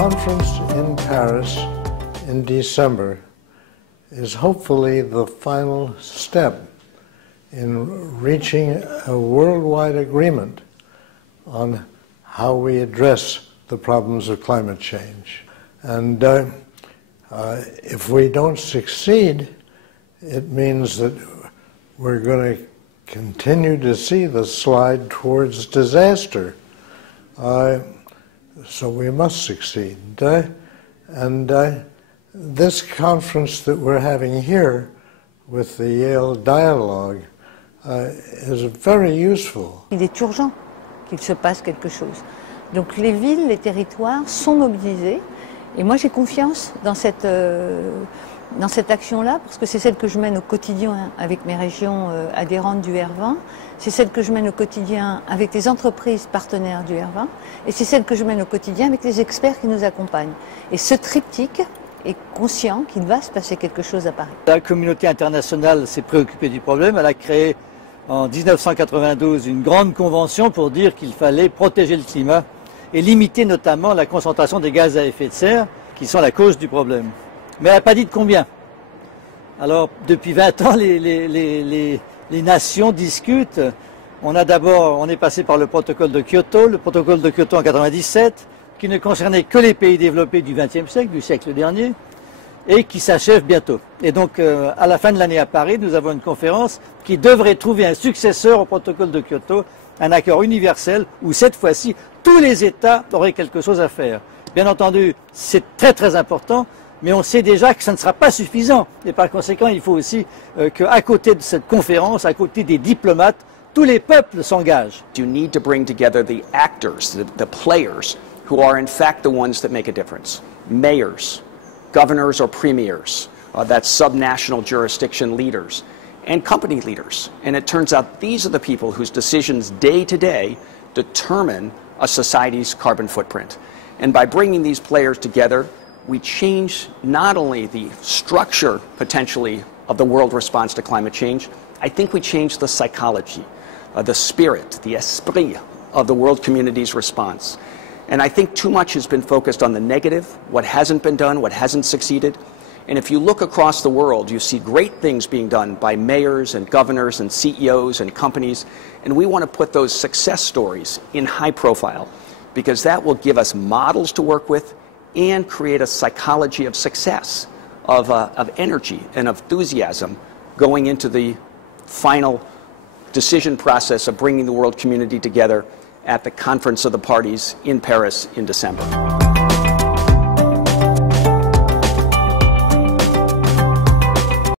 conference in Paris in December is hopefully the final step in reaching a worldwide agreement on how we address the problems of climate change. And if we don't succeed, it means that we're going to continue to see the slide towards disaster. So we must succeed. This conference that we're having here with the Yale Dialogue is very useful. Il est urgent qu'il se passe quelque chose. Donc les villes, les territoires sont mobilisés et moi j'ai confiance dans cette action-là parce que c'est celle que je mène au quotidien avec mes régions adhérentes du R20, c'est celle que je mène au quotidien avec les entreprises partenaires du R20 et c'est celle que je mène au quotidien avec les experts qui nous accompagnent. Et ce triptyque est conscient qu'il va se passer quelque chose à Paris. La communauté internationale s'est préoccupée du problème. Elle a créé en 1992 une grande convention pour dire qu'il fallait protéger le climat et limiter notamment la concentration des gaz à effet de serre qui sont la cause du problème. Mais elle n'a pas dit de combien. Alors depuis 20 ans, les nations discutent. On est passé par le protocole de Kyoto en 1997, qui ne concernait que les pays développés du XXe siècle, du siècle dernier, et qui s'achève bientôt. Et donc, à la fin de l'année à Paris, nous avons une conférence qui devrait trouver un successeur au protocole de Kyoto, un accord universel où, cette fois-ci, tous les États auraient quelque chose à faire. Bien entendu, c'est très très important, mais on sait déjà que ça ne sera pas suffisant. Et par conséquent, il faut aussi qu'à côté de cette conférence, à côté des diplomates, tous les peuples s'engagent. You need to bring together the actors, the players, who are in fact the ones that make a difference. Mayors, governors or premiers, that's subnational jurisdiction leaders, and company leaders. And it turns out these are the people whose decisions day to day determine a society's carbon footprint. And by bringing these players together, we change not only the structure, potentially, of the world response to climate change, I think we change the psychology, the spirit, the esprit of the world community's response. And I think too much has been focused on the negative, what hasn't been done, what hasn't succeeded. And if you look across the world, you see great things being done by mayors and governors and CEOs and companies. And we want to put those success stories in high profile because that will give us models to work with and create a psychology of success, of energy and enthusiasm going into the final decision process of bringing the world community together at the Conference of the Parties in Paris in December.